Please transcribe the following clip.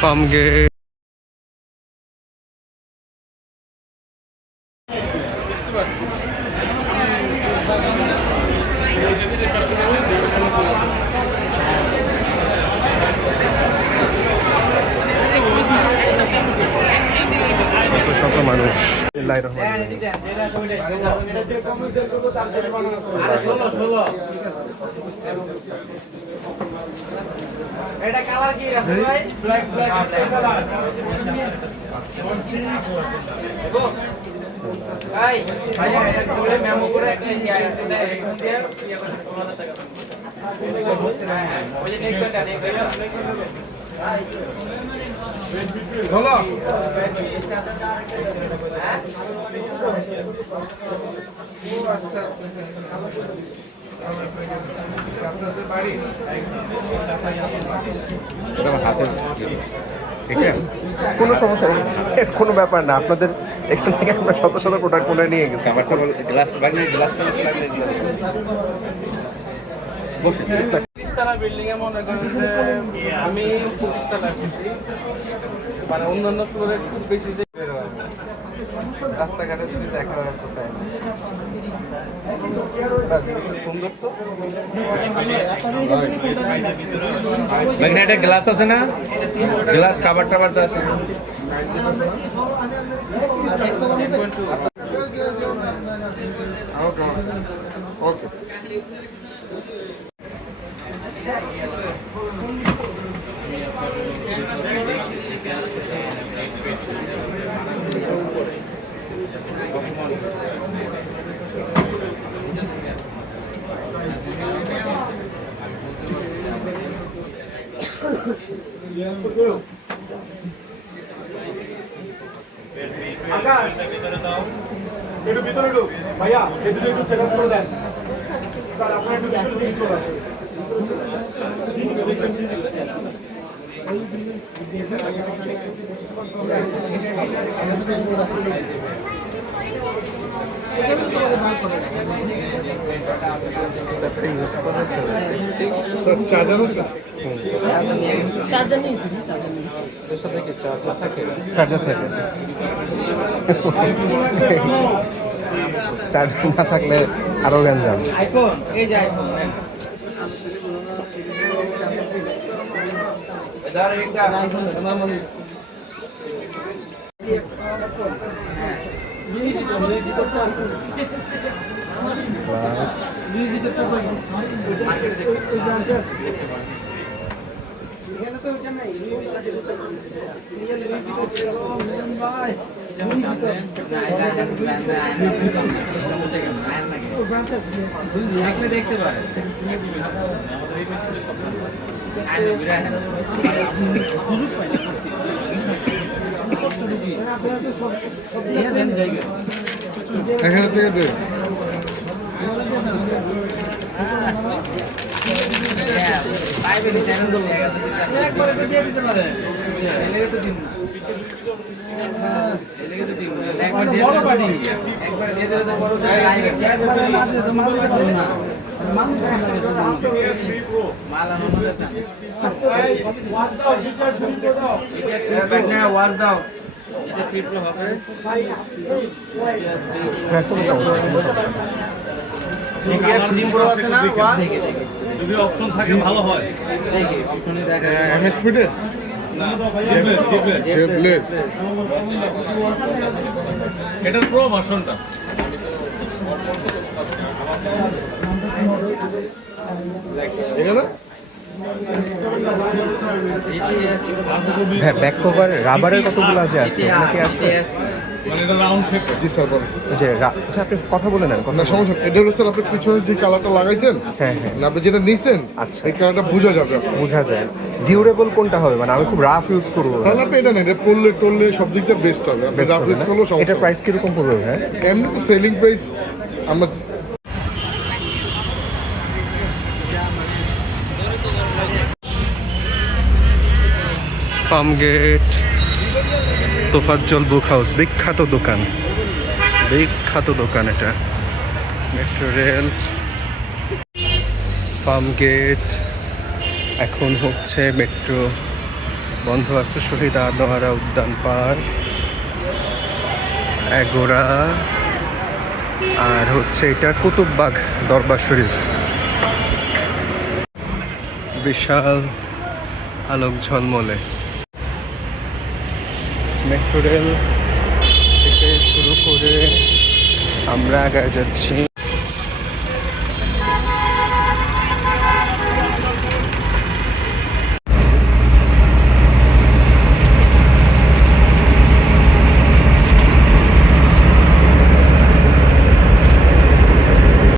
Pumpkin. শত মানুষ এটা কালার কি আছে ভাই ব্ল্যাক ব্ল্যাক ভাই ভাই এটা করে মেমো করে একটা এটা দিয়ে ইয়া করে 16000 টাকা ওই যে নেকটা বলো কোনো সমস্যা নেই, কোনো ব্যাপার না। আপনাদের এখান থেকে আমরা শত শত প্রোডাক্ট মনে নিয়ে গেছি। আমার তলা বিল্ডিং এ মনে করেন যে আমি 25 তলা বসি, মানে অন্যান্য ফ্লোরে খুব বেশি যে রাস্তাঘাটে যদি দেখা কোথায় সুন্দর তো একটা গ্লাস আছে না, গ্লাস খাবার টাবার তো আছে। ওকে আকাশ একটু ভিতরে ঢুক ভাইয়া, একটু সেটআপ করে দেন স্যার। আপনার একটু ভিতরে চলে আসুন। চার্জার আছে, চার্জার থাকে। চার্জার না থাকলে আরো গ্যাঞ্জাম। আইফোন, এই যে আইফোন এদার একটা আইফোন নরমালি প্লাস দেখতে পারে যদি অপশন থাকে ভালো হয়। এমএসপিডের জেবলেস এটার প্রো ভার্সনটা এখানে ব্যাক কভার রাবারের কতগুলো আছে নাকি আছে? মানে এটা রাউন্ড শেপ। জি স্যার বলেন। যে আচ্ছা, আপনি কথা বলে নেন। না সমস্যা, এটা হলো স্যার আপনি পিছনে যে কালারটা লাগাইছেন, হ্যাঁ হ্যাঁ, না আপনি যেটা নিছেন, আচ্ছা এই কালারটা বোঝা যাবে, বোঝা যায়। ডিউরেবল কোনটা হবে? মানে আমি খুব রাফ ইউজ করবো, তাহলে আপনি এটা নেন, এটা পড়লে টললে সব দিক দিয়ে বেস্ট হবে। আপনি রাফ ইউজ করলেও সমস্যা। এটার প্রাইস কিরকম পড়বে? হ্যাঁ এমনি তো সেলিং প্রাইস আমরা farm gate, Tofazzal book house, বিখ্যাত দোকান, বিখ্যাত দোকান এটা। মেট্রো রেল, ফার্ম গেট, এখন হচ্ছে মেট্রো বন্ধ আছে। শহীদ আনোয়ারা উদ্যান পার্ক, এগোরা, আর হচ্ছে এটা কুতুববাগ দরবার শরীফ। বিশাল আলোক ঝলমলে মেট্রো রেল থেকে শুরু করে আমরা আগায় যাচ্ছি